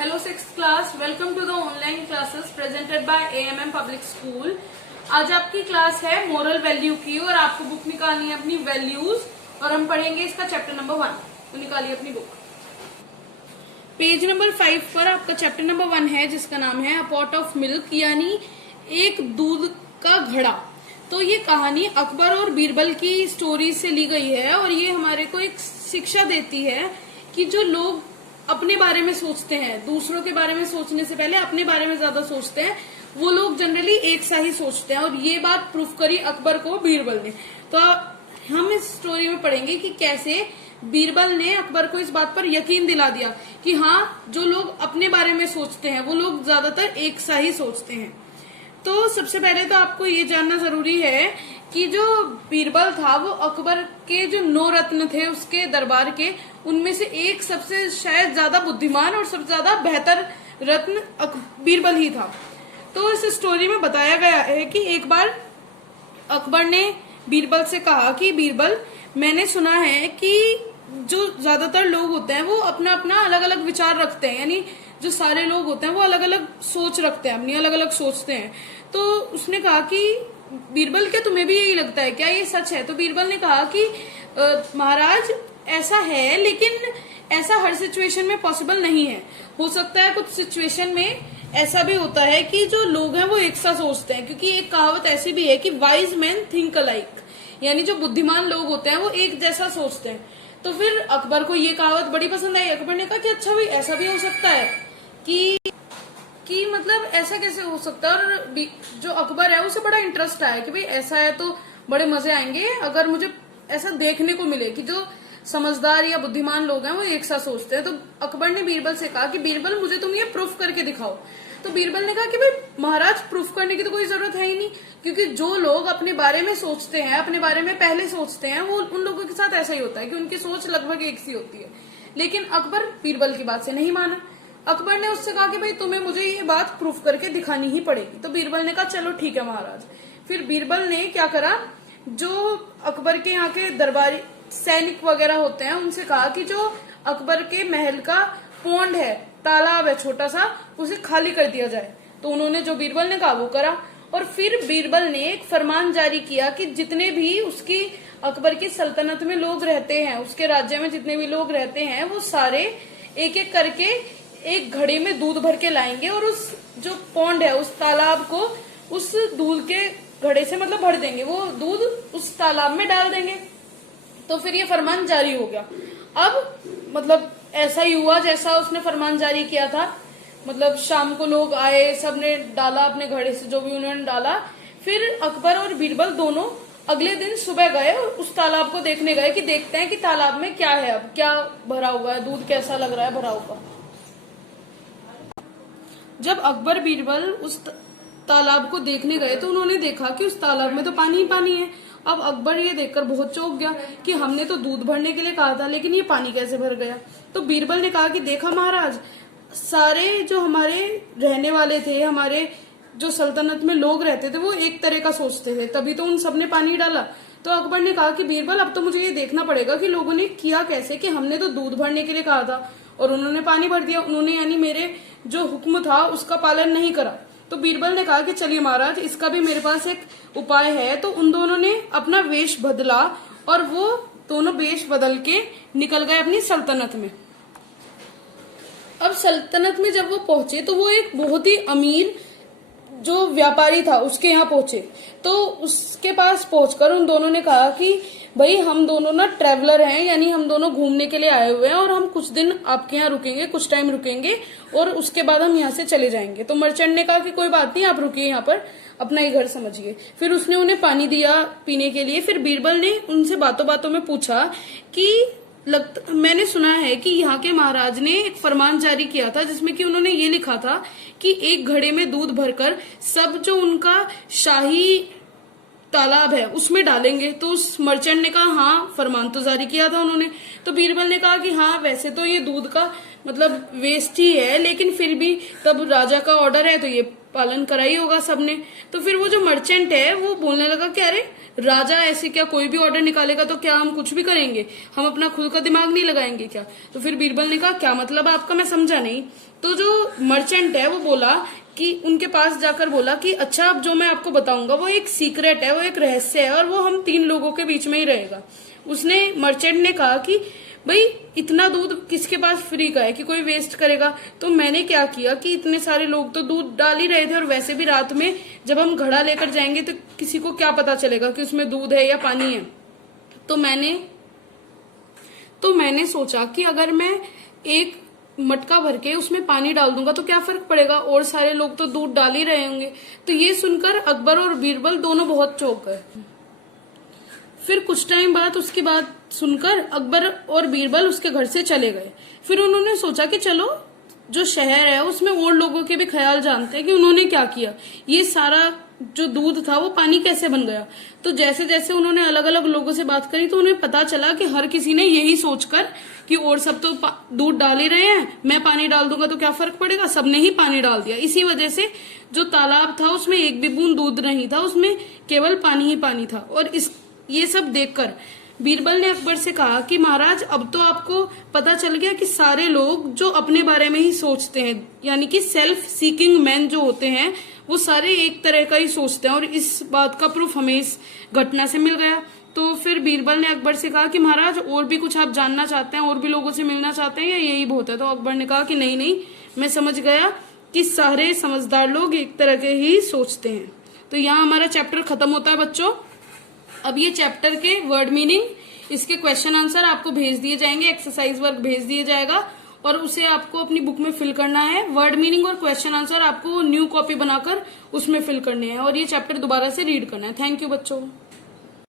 Hello 6th class, welcome to the online classes presented by AMM Public School। आज आपकी class है moral value की और आपको बुक निकालनी है अपनी वैल्यूज और हम पढ़ेंगे इसका चैप्टर नंबर 1। तो निकालिए अपनी बुक। पेज नंबर 5 पर आपका चैप्टर नंबर 1 है जिसका नाम है अ पॉट ऑफ मिल्क, यानी एक दूध का घड़ा। तो ये कहानी अकबर और बीरबल की स्टोरी से ली गई है और ये हमारे को एक शिक्षा देती है कि जो लोग अपने बारे में सोचते हैं, दूसरों के बारे में सोचने से पहले अपने बारे में ज्यादा सोचते हैं, वो लोग जनरली एक सा ही सोचते हैं। और ये बात प्रूफ करी अकबर को बीरबल ने। तो हम इस स्टोरी में पढ़ेंगे कि कैसे बीरबल ने अकबर को इस बात पर यकीन दिला दिया कि हाँ, जो लोग अपने बारे में सोचते हैं वो लोग ज्यादातर एक सा ही सोचते हैं। तो सबसे पहले तो आपको ये जानना जरूरी है कि जो बीरबल था वो अकबर के जो 9 रत्न थे उसके दरबार के, उनमें से एक सबसे शायद ज्यादा बुद्धिमान और सबसे ज्यादा बेहतर रत्न बीरबल ही था। तो इस स्टोरी में बताया गया है कि एक बार अकबर ने बीरबल से कहा कि बीरबल, मैंने सुना है कि जो ज्यादातर लोग होते हैं वो अपना अपना अलग अलग विचार रखते हैं, यानी जो सारे लोग होते हैं वो अलग अलग सोच रखते हैं, अपनी अलग अलग सोचते हैं। तो उसने कहा कि बीरबल, क्या तुम्हें भी यही लगता है, क्या ये सच है? तो बीरबल ने कहा कि महाराज ऐसा है, लेकिन ऐसा हर सिचुएशन में पॉसिबल नहीं है। हो सकता है कुछ सिचुएशन में ऐसा भी होता है कि जो लोग हैं वो एक सा सोचते हैं, क्योंकि एक कहावत ऐसी भी है कि वाइज मैन थिंक अलाइक, यानी जो बुद्धिमान लोग होते हैं वो एक जैसा सोचते हैं। तो फिर अकबर को ये कहावत बड़ी पसंद आई। अकबर ने कहा कि अच्छा भाई, ऐसा भी हो सकता है कि मतलब ऐसा कैसे हो सकता है। और जो अकबर है उसे बड़ा इंटरेस्ट आया कि भाई ऐसा है तो बड़े मजे आएंगे अगर मुझे ऐसा देखने को मिले कि जो समझदार या बुद्धिमान लोग हैं वो एक साथ सोचते हैं। तो अकबर ने बीरबल से कहा कि बीरबल, मुझे तुम ये प्रूफ करके दिखाओ। तो बीरबल ने कहा कि भाई महाराज, प्रूफ करने की तो कोई जरूरत है ही नहीं, क्योंकि जो लोग अपने बारे में सोचते हैं, अपने बारे में पहले सोचते हैं, वो उन लोगों के साथ ऐसा ही होता है कि उनकी सोच लगभग एक सी होती है। लेकिन अकबर बीरबल की बात से नहीं माना। अकबर ने उससे कहा कि भाई तुम्हें मुझे ये बात प्रूफ करके दिखानी ही पड़ेगी। तो बीरबल ने कहा चलो ठीक है महाराज। फिर बीरबल ने क्या करा, जो अकबर के यहाँ के दरबारी सैनिक वगैरह होते हैं उनसे कहा कि जो अकबर के महल का पोंड है, तालाब है छोटा सा, उसे खाली कर दिया जाए। तो उन्होंने, जो बीरबल ने कहा, वो करा। और फिर बीरबल ने एक फरमान जारी किया कि जितने भी उसकी अकबर की सल्तनत में लोग रहते हैं, उसके राज्य में जितने भी लोग रहते हैं, वो सारे एक एक करके एक घड़े में दूध भर के लाएंगे और उस जो पौंड है, उस तालाब को उस दूध के घड़े से मतलब भर देंगे, वो दूध उस तालाब में डाल देंगे। तो फिर ये फरमान जारी हो गया। अब मतलब ऐसा ही हुआ जैसा उसने फरमान जारी किया था। मतलब शाम को लोग आए, सबने डाला अपने घड़े से जो भी उन्होंने डाला। फिर अकबर और बीरबल दोनों अगले दिन सुबह गए और उस तालाब को देखने गए कि देखते हैं कि तालाब में क्या है, अब क्या भरा हुआ है, दूध कैसा लग रहा है भरा हुआ। जब अकबर बीरबल उस तालाब को देखने गए तो उन्होंने देखा कि उस तालाब में तो पानी ही पानी है। अब अकबर ये देखकर बहुत चौंक गया कि हमने तो दूध भरने के लिए कहा था, लेकिन ये पानी कैसे भर गया। तो बीरबल ने कहा कि देखा महाराज, सारे जो हमारे रहने वाले थे, हमारे जो सल्तनत में लोग रहते थे, वो एक तरह का सोचते थे, तभी तो उन सबने पानी डाला। तो अकबर ने कहा कि बीरबल, अब तो मुझे ये देखना पड़ेगा कि लोगों ने किया कैसे, कि हमने तो दूध भरने के लिए कहा था और उन्होंने पानी भर दिया, उन्होंने यानी मेरे जो हुक्म था उसका पालन नहीं करा। तो बीरबल ने कहा कि चलिए महाराज, इसका भी मेरे पास एक उपाय है। तो उन दोनों ने अपना वेश बदला और वो दोनों वेश बदल के निकल गए अपनी सल्तनत में। अब सल्तनत में जब वो पहुंचे तो वो एक बहुत ही अमीर जो व्यापारी था उसके यहाँ पहुंचे। तो उसके पास पहुंचकर उन दोनों ने कहा कि भाई, हम दोनों ना ट्रैवलर हैं, यानी हम दोनों घूमने के लिए आए हुए हैं और हम कुछ दिन आपके यहाँ रुकेंगे, कुछ टाइम रुकेंगे और उसके बाद हम यहाँ से चले जाएंगे। तो मर्चेंट ने कहा कि कोई बात नहीं, आप रुकिए यहाँ पर, अपना ही घर समझिए। फिर उसने उन्हें पानी दिया पीने के लिए। फिर बीरबल ने उनसे बातों बातों में पूछा कि मैंने सुना है कि यहाँ के महाराज ने एक फरमान जारी किया था जिसमें कि उन्होंने ये लिखा था कि एक घड़े में दूध भरकर सब जो उनका शाही तालाब है उसमें डालेंगे। तो उस मर्चेंट ने कहा हाँ, फरमान तो जारी किया था उन्होंने। तो बीरबल ने कहा कि हाँ, वैसे तो ये दूध का मतलब वेस्ट ही है, लेकिन फिर भी तब राजा का ऑर्डर है तो ये पालन करा ही होगा सबने। तो फिर वो जो मर्चेंट है वो बोलने लगा कि अरे राजा ऐसे क्या कोई भी ऑर्डर निकालेगा तो क्या हम कुछ भी करेंगे, हम अपना खुद का दिमाग नहीं लगाएंगे क्या? तो फिर बीरबल ने कहा क्या मतलब आपका, मैं समझा नहीं। तो जो मर्चेंट है वो बोला कि उनके पास जाकर बोला कि अच्छा अब जो मैं आपको बताऊंगा वो एक सीक्रेट है, वो एक रहस्य है और वो हम 3 लोगों के बीच में ही रहेगा। उसने मर्चेंट ने कहा कि भाई इतना दूध किसके पास फ्री का है कि कोई वेस्ट करेगा? तो मैंने क्या किया कि इतने सारे लोग तो दूध डाल ही रहे थे, और वैसे भी रात में जब हम घड़ा लेकर जाएंगे तो किसी को क्या पता चलेगा कि उसमें दूध है या पानी है। तो मैंने सोचा कि अगर मैं एक मटका भर के उसमें पानी डाल दूंगा तो क्या फर्क पड़ेगा, और सारे लोग तो दूध डाल ही रहे होंगे। तो ये सुनकर अकबर और बीरबल दोनों बहुत चौंक गए। फिर कुछ टाइम बाद उसकी बात सुनकर अकबर और बीरबल उसके घर से चले गए। फिर उन्होंने सोचा कि चलो जो शहर है उसमें और लोगों के भी ख्याल जानते हैं कि उन्होंने क्या किया, ये सारा जो दूध था वो पानी कैसे बन गया। तो जैसे जैसे उन्होंने अलग अलग लोगों से बात करी तो उन्हें पता चला कि हर किसी ने यही सोचकर कि और सब तो दूध डाल ही रहे हैं, मैं पानी डाल दूंगा तो क्या फर्क पड़ेगा, सबने ही पानी डाल दिया। इसी वजह से जो तालाब था उसमें एक भी बूंद दूध नहीं था, उसमें केवल पानी ही पानी था। और ये सब देखकर बीरबल ने अकबर से कहा कि महाराज अब तो आपको पता चल गया कि सारे लोग जो अपने बारे में ही सोचते हैं, यानी कि सेल्फ सीकिंग मैन जो होते हैं वो सारे एक तरह का ही सोचते हैं, और इस बात का प्रूफ हमें इस घटना से मिल गया। तो फिर बीरबल ने अकबर से कहा कि महाराज और भी कुछ आप जानना चाहते हैं, और भी लोगों से मिलना चाहते हैं, या यही बहुत है? तो अकबर ने कहा कि नहीं नहीं, मैं समझ गया कि सारे समझदार लोग एक तरह के ही सोचते हैं। तो यहाँ हमारा चैप्टर खत्म होता है बच्चों। अब ये चैप्टर के वर्ड मीनिंग, इसके क्वेश्चन आंसर आपको भेज दिए जाएंगे, एक्सरसाइज वर्क भेज दिया जाएगा और उसे आपको अपनी बुक में फिल करना है। वर्ड मीनिंग और क्वेश्चन आंसर आपको न्यू कॉपी बनाकर उसमें फिल करने हैं और ये चैप्टर दोबारा से रीड करना है। थैंक यू बच्चों।